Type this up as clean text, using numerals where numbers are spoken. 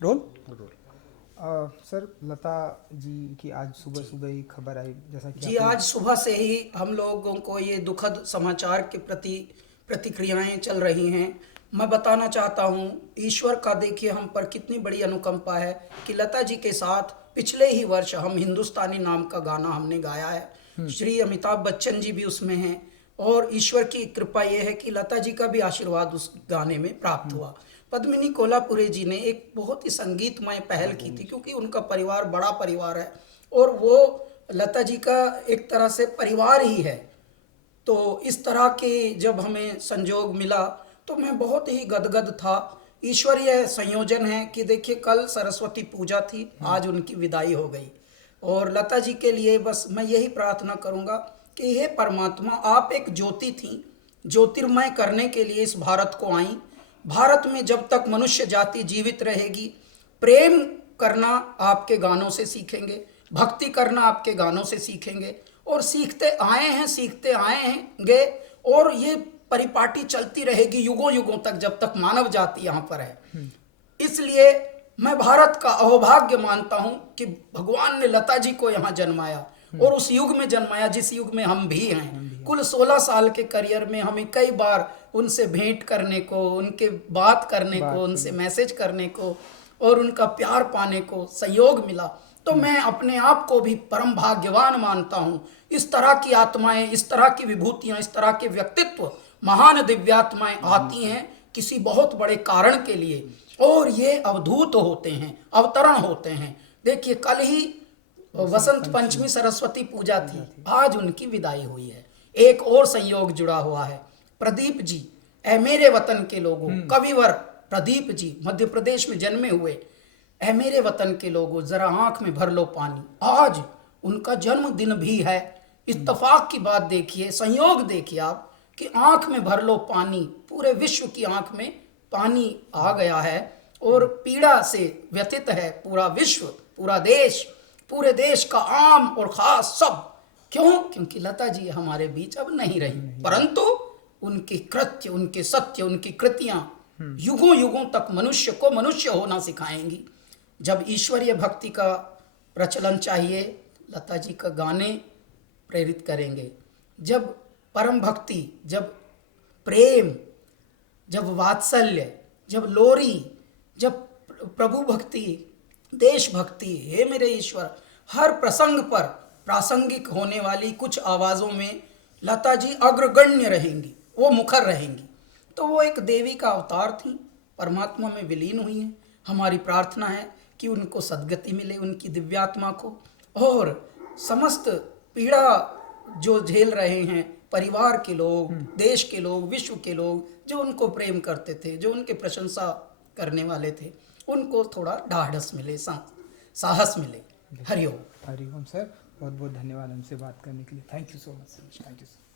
Role. Role. Sir, Lata ji की आज सुबह जी। सुबह ही खबर आई, जैसा कि जी, आपने। आज सुबह से ही हम लोगों को ये दुखद समाचार के प्रति प्रतिक्रियाएं चल रही हैं। मैं बताना चाहता हूँ, ईश्वर का देखिए हम पर कितनी बड़ी अनुकंपा है कि लता जी के साथ पिछले ही वर्ष हम हिंदुस्तानी नाम का गाना हमने गाया है। श्री अमिताभ बच्चन जी भी उसमें हैं और ईश्वर की कृपा ये है कि लता जी का भी आशीर्वाद उस गाने में प्राप्त हुआ। पद्मिनी कोल्हापुरे जी ने एक बहुत ही संगीतमय पहल की थी, क्योंकि उनका परिवार बड़ा परिवार है और वो लता जी का एक तरह से परिवार ही है। तो इस तरह के जब हमें संजोग मिला तो मैं बहुत ही गदगद था। ईश्वरीय संयोजन है कि देखिए कल सरस्वती पूजा थी, आज उनकी विदाई हो गई। और लता जी के लिए बस मैं यही प्रार्थना करूंगा कि हे परमात्मा, आप एक ज्योति थी, ज्योतिर्मय करने के लिए इस भारत को आई। भारत में जब तक मनुष्य जाति जीवित रहेगी, प्रेम करना आपके गानों से सीखेंगे, भक्ति करना आपके गानों से सीखेंगे और सीखते आए हैं, सीखते आए हैंगे और ये परिपाटी चलती रहेगी युगों युगों तक, जब तक मानव जाति यहाँ पर है। इसलिए मैं भारत का अहोभाग्य मानता हूँ कि भगवान ने लता जी को यहाँ जन्माया और उस युग में जन्माया जिस युग में हम भी हैं। कुल 16 साल के करियर में हमें कई बार उनसे भेंट करने को, उनके बात करने को, उनसे मैसेज करने को और उनका प्यार पाने को संयोग मिला। तो मैं अपने आप को भी परम भाग्यवान मानता हूँ। इस तरह की आत्माएं, इस तरह की विभूतियां, इस तरह के व्यक्तित्व, महान दिव्यात्माएं आती हैं किसी बहुत बड़े कारण के लिए और ये अवधूत होते हैं, अवतरण होते हैं। देखिए कल ही वसंत पंचमी सरस्वती पूजा थी, आज उनकी विदाई हुई है। एक और संयोग जुड़ा हुआ है, प्रदीप जी, ऐ मेरे वतन के लोगों, कविवर प्रदीप जी मध्य प्रदेश में जन्मे हुए। ऐ मेरे वतन के लोगों, जरा आंख में भर लो पानी, आज उनका जन्मदिन भी है। इत्तफाक की बात देखिए, संयोग देखिए आप कि आंख में भर लो पानी, पूरे विश्व की आंख में पानी आ गया है और पीड़ा से व्यथित है पूरा विश्व, पूरा देश, पूरे देश का आम और खास सब। क्यों? क्योंकि लता जी हमारे बीच अब नहीं रही, परंतु उनके कृत्य, उनके सत्य, उनकी कृतियां युगों युगों तक मनुष्य को मनुष्य होना सिखाएंगी। जब ईश्वरीय भक्ति का प्रचलन चाहिए, लता जी का गाने प्रेरित करेंगे। जब परम भक्ति, जब प्रेम, जब वात्सल्य, जब लोरी, जब प्रभु भक्ति, देश भक्ति, हे मेरे ईश्वर, हर प्रसंग पर प्रासंगिक होने वाली कुछ आवाज़ों में लता जी अग्रगण्य रहेंगी, वो मुखर रहेंगी। तो वो एक देवी का अवतार थी, परमात्मा में विलीन हुई हैं। हमारी प्रार्थना है कि उनको सद्गति मिले, उनकी दिव्यात्मा को, और समस्त पीड़ा जो झेल रहे हैं परिवार के लोग, देश के लोग, विश्व के लोग, जो उनको प्रेम करते थे, जो उनके प्रशंसा करने वाले थे, उनको थोड़ा ढाढ़स मिले, साहस मिले। हरिओम। हरिओम सर, बहुत बहुत धन्यवाद हमसे बात करने के लिए। Thank you so much sir. Thank you sir.